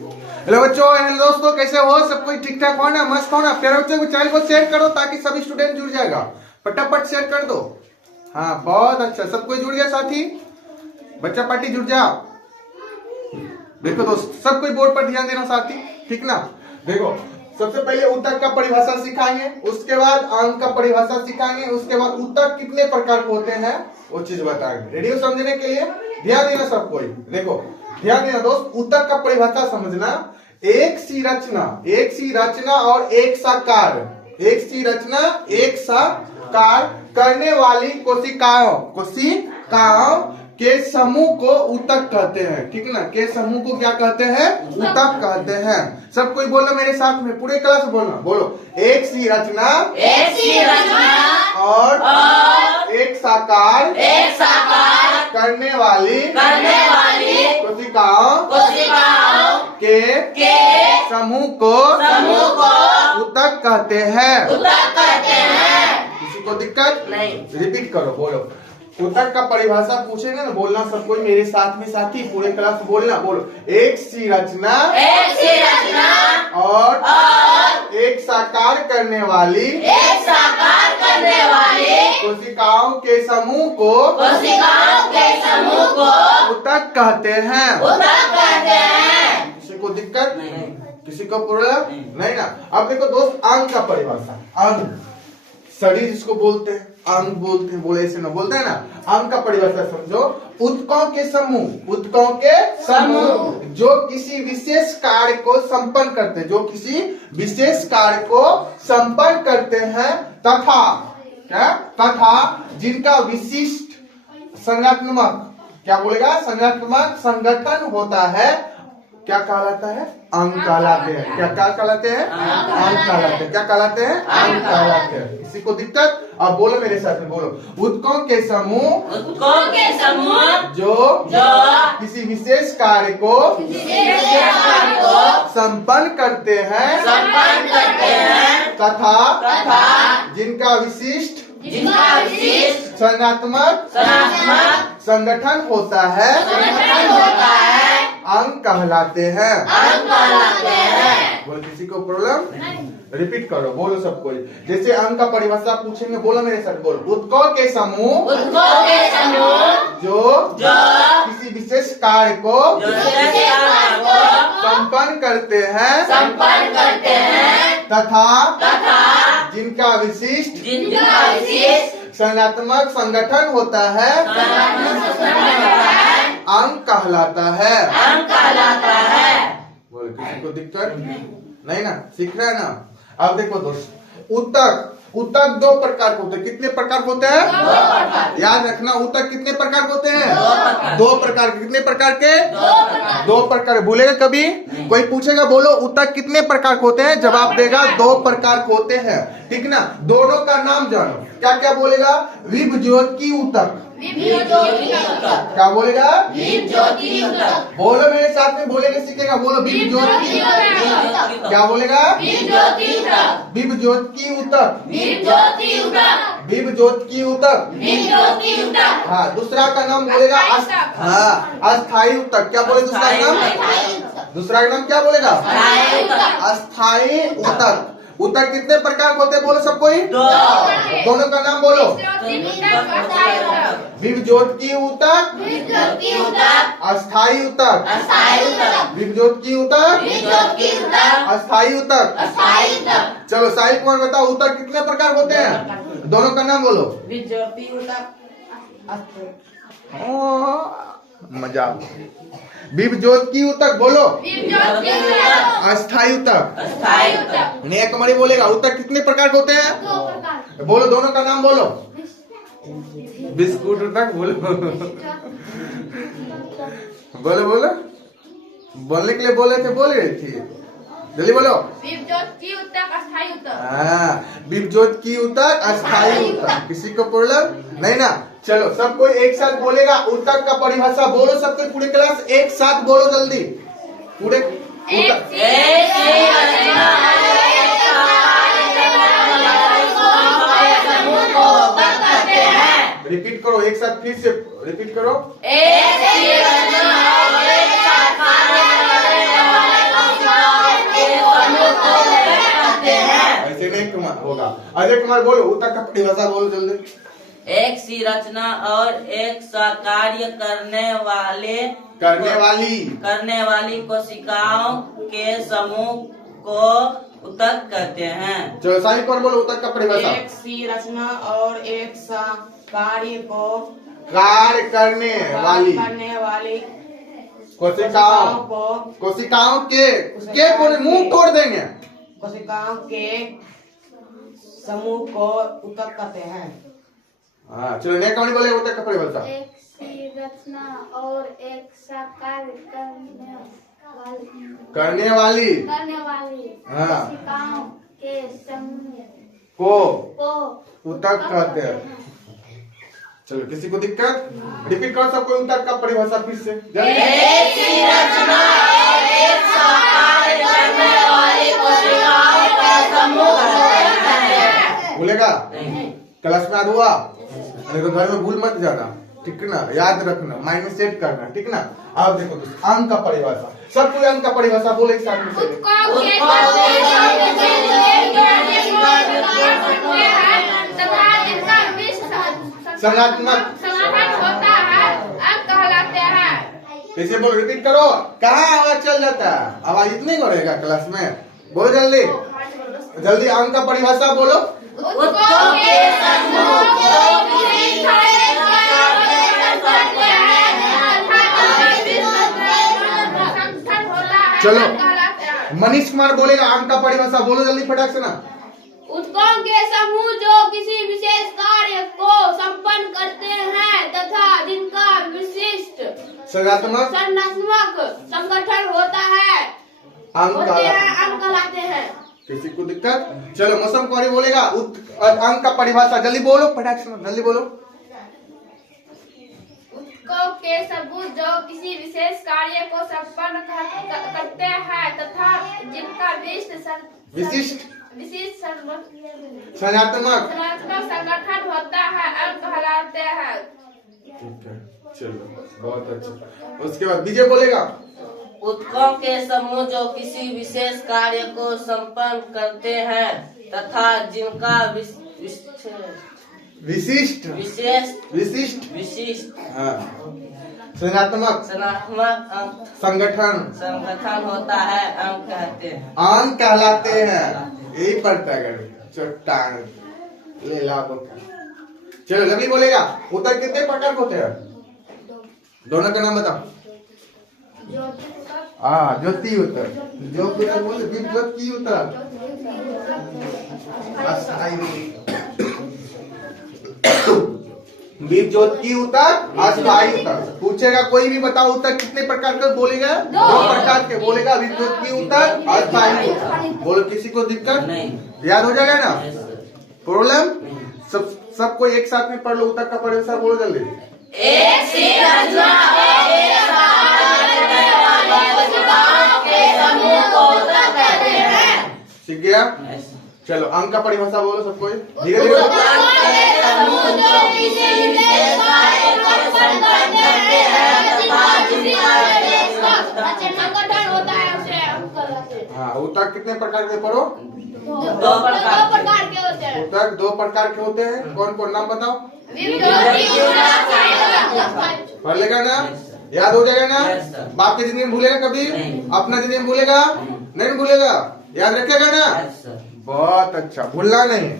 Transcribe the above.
Hello बच्चों, hello दोस्तों, कैसे हो? सब कोई ठीक ठाक हो ना? मस्त हो ना? प्यारे बच्चों को चैनल को शेयर करो ताकि सभी स्टूडेंट जुड़ जाएगा। फटाफट शेयर कर दो। हाँ, बहुत अच्छा, सब कोई जुड़ गया साथी। बच्चा पार्टी जुड़ जाओ। देखो दोस्त, सब कोई बोर्ड पर ध्यान देना साथी, ठीक ना? देखो, सबसे पहले ऊतक का परिभाषा सिखाएंगे, उसके बाद अंग का परिभाषा सिखाएंगे, उसके बाद ऊतक कितने प्रकार के होते हैं वो चीज बताएंगे। रेडियो समझने के लिए ध्यान देना सब कोई। देखो ध्यान देना दोस्त, ऊतक का परिभाषा समझना। एक सी रचना और एक सा कार्य, एक सी रचना एक सा कार्य करने वाली कोशिकाओं के समूह को ऊतक कहते हैं, ठीक ना? के समूह को क्या कहते हैं? ऊतक कहते हैं। सब कोई बोलो मेरे साथ में, पूरे क्लास बोलना। बोलो, एक सी रचना और एक साकार करने वाली कोशिकाओं के समूह को ऊतक कहते हैं। किसी को दिक्कत नहीं? रिपीट करो, बोलो। ऊतक का परिभाषा पूछेंगे ना, बोलना सब कोई मेरे साथ में साथी, पूरे क्लास बोलना। बोलो, एक सी रचना और एक साकार करने वाली कोशिकाओं के समूह को ऊतक कहते हैं। किसी को दिक्कत नहीं? किसी को प्रॉब्लम नहीं ना? अब देखो दोस्त, अंग का परिभाषा। अंग शरीर जिसको बोलते हैं, अंग बोलते हैं, बोले ऐसे ना बोलते हैं ना। अंग का परिभाषा समझो, ऊतकों के समूह जो किसी विशेष कार्य को संपन्न करते हैं, जो किसी विशेष कार्य को संपन्न करते हैं तथा जिनका विशिष्ट संगठनात्मक, क्या बोलेगा? संगठनात्मक संगठन होता है, क्या कहलाता है? अंग कहलाते हैं। क्या कहलाते हैं? अंग कहलाते हैं। क्या कहलाते हैं? अंग कहलाते हैं। किसी को दिक्कत? अब बोलो मेरे साथ में, बोलो। ऊतकों के समूह जो किसी विशेष कार्य को संपन्न करते हैं तथा जिनका विशिष्ट संगठनात्मक संगठन होता है अंग कहलाते हैं। बोलो, किसी को प्रॉब्लम? रिपीट करो, बोलो सब कोई। जैसे अंग का परिभाषा पूछेंगे, बोलो मेरे साथ, बोलो। ऊतकों के समूह जो किसी विशेष कार्य को संपन्न करते हैं तथा जिनका विशिष्ट संगठनात्मक संगठन होता है अंग कहलाता है। बोलो, किसी को दिक्कत नहीं ना? सीख रहा है ना? अब देखो दोस्त, ऊतक दो प्रकार के होते हैं। कितने प्रकार होते हैं? याद रखना, ऊतक कितने प्रकार के होते हैं? दो प्रकार के। कितने प्रकार के? दो प्रकार। भूलेगा कभी? कोई पूछेगा, बोलो ऊतक कितने प्रकार के होते हैं? जवाब देगा, दो प्रकार के होते हैं, ठीक ना? दोनों का नाम जानो। क्या क्या बोलेगा? विभज्योति ऊतक। क्या बोलेगा? बोलो मेरे साथ में, बोलेंगे सीखेगा। बोलो, विभज्योति। क्या बोलेगा? विभज्योति ऊतक। विभज्योति ऊतक। हाँ, दूसरा का नाम बोलेगा अस्थायी ऊतक। क्या बोले दूसरा का नाम? दूसरा का नाम क्या बोलेगा? अस्थायी ऊतक। ऊतक कितने प्रकार के होते हैं? बोलो सब कोई। दोनों का नाम बोलो। विभज्योति ऊतक, अस्थायी ऊतक। विभज्योति ऊतक, अस्थायी ऊतक। चलो साहिल कुमार बताओ, ऊतक कितने प्रकार होते हैं? दोनों का नाम बोलो। मजा। विभज्योति ऊतक बोलो। अस्थायी ऊतक। नया कुमारी बोलेगा, ऊतक कितने प्रकार के होते हैं? बोलो, दोनों का नाम बोलो। बिस्कुट ऊतक बोलो। बोलो बोलने के लिए बोले थे, बोल रही थी, जल्दी बोलो। विभज्योति ऊतक, अस्थायी ऊतक। हाँ, विभज्योति ऊतक, अस्थायी ऊतक। किसी को प्रॉब्लम नहीं ना? चलो सब कोई एक साथ बोलेगा ऊतक का परिभाषा। बोलो सब कोई, पूरे क्लास एक साथ बोलो जल्दी। पूरे रिपीट करो एक साथ, फिर से रिपीट करो। अजय कुमार बोलो उत्तर का परिभाषा बोलो जल्दी। एक सी रचना और एक सा कार्य करने वाली कोशिकाओं के समूह को ऊतक कहते हैं। चलो साई कौन बोलो उत्तर का परिभाषा। एक सी रचना और एक सा कार्य करने वाली कोशिकाओं के बोले मुंह तोड़ देंगे। कोशिकाओं के समूह को ऊतक कहते हैं। हाँ चलो नेक्स्ट कौन बोले उत्तर का परिभाषा। एक सी रचना और एक सा कार्य करने वाली हाँ कोशिकाओं के समूह को ऊतक कहते हैं। चलो किसी को दिक्कत रिपीट करो सबको उत्तर का परिभाषा फिर से एक सी रचना और एक सा कार्य करने वाली कोशिकाओं का समूह कहते हैं। भूलेगा क्लास में याद हुआ नहीं तो घर में भूल मत जाना, ठीक ना, याद रखना, माइंड में सेट करना, ठीक ना। अब देखो दोस्तों अंक का परिभाषा, सब कोई अंक का परिभाषा बोले एक साथ में। संगात्मक होता है अंक कहलाते हैं। कैसे बोल रिपीट करो, कहाँ आवाज चल जाता है, आवाज इतनी करेगा क्लास में, बोलो जल्दी जल्दी अंक का परिभाषा बोलो। चलो मनीष कुमार बोलेगा अंक का परिभाषा, बोलो जल्दी फटाक से ना। ऊतकों के समूह जो किसी विशेष कार्य को संपन्न करते हैं तथा जिनका विशिष्ट संरचनात्मक संगठन होता है अंक कहलाते हैं। किसी को दिक्कत। चलो मौसम कुमारी बोलेगा अंक का परिभाषा, जल्दी बोलो फटाक से जल्दी बोलो। ऊतकों के समूह जो किसी विशेष कार्य को संपन्न करते हैं तथा जिनका विशिष्ट संरचनात्मक संगठन होता है अंक कहलाते हैं। ठीक है चलो बहुत अच्छा। उसके बाद विजय बोलेगा ऊतकों के समूह जो किसी विशेष कार्य को संपन्न करते हैं तथा जिनका विशिष्ट हाँ संरचनात्मक संगठन होता है अंक कहते हैं। अंक कहलाते हैं, यही पढ़ता है चट्टान ले ला। चलो रवि बोलेगा उत्तर कितने प्रकार होते हैं, दोनों का नाम बताओ। ज्योति उत्तर, जो बोले ज्योति उत्तर, ज्योति उत्तर, अस्थायी उत्तर। पूछेगा कोई भी बताओ उत्तर कितने प्रकार का, बोलेगा दो प्रकार के, बोलेगा ज्योति उत्तर, अस्थायी उत्तर। बोलो किसी को दिक्कत नहीं, याद हो जाएगा ना, प्रॉब्लम। सबको एक साथ में पढ़ लो उत्तर का परिभाषा, बोलो जल्दी। एक सी रचना और एक सा करने वाली कोशिकाओं के समूह को ऊतक कहते हैं। सीख गया। चलो अंक का परिभाषा बोलो सबको धीरे धीरे। समूह जो किसी विशेष कार्य को संपन्न करते हैं तथा जिनका संगठन होता है उसे अंक कहलाते हैं। हाँ ऊतक कितने प्रकार के पढ़ो, दो प्रकार के होते हैं। ऊतक दो प्रकार के होते हैं, कौन कौन नाम बताओ। पढ़ लेगा ना, याद हो जाएगा ना। बाप की जिंदगी में भूलेगा कभी, अपना जिंदगी में भूलेगा नहीं, भूलेगा, याद रखेगा ना। बहुत अच्छा, भूलना नहीं।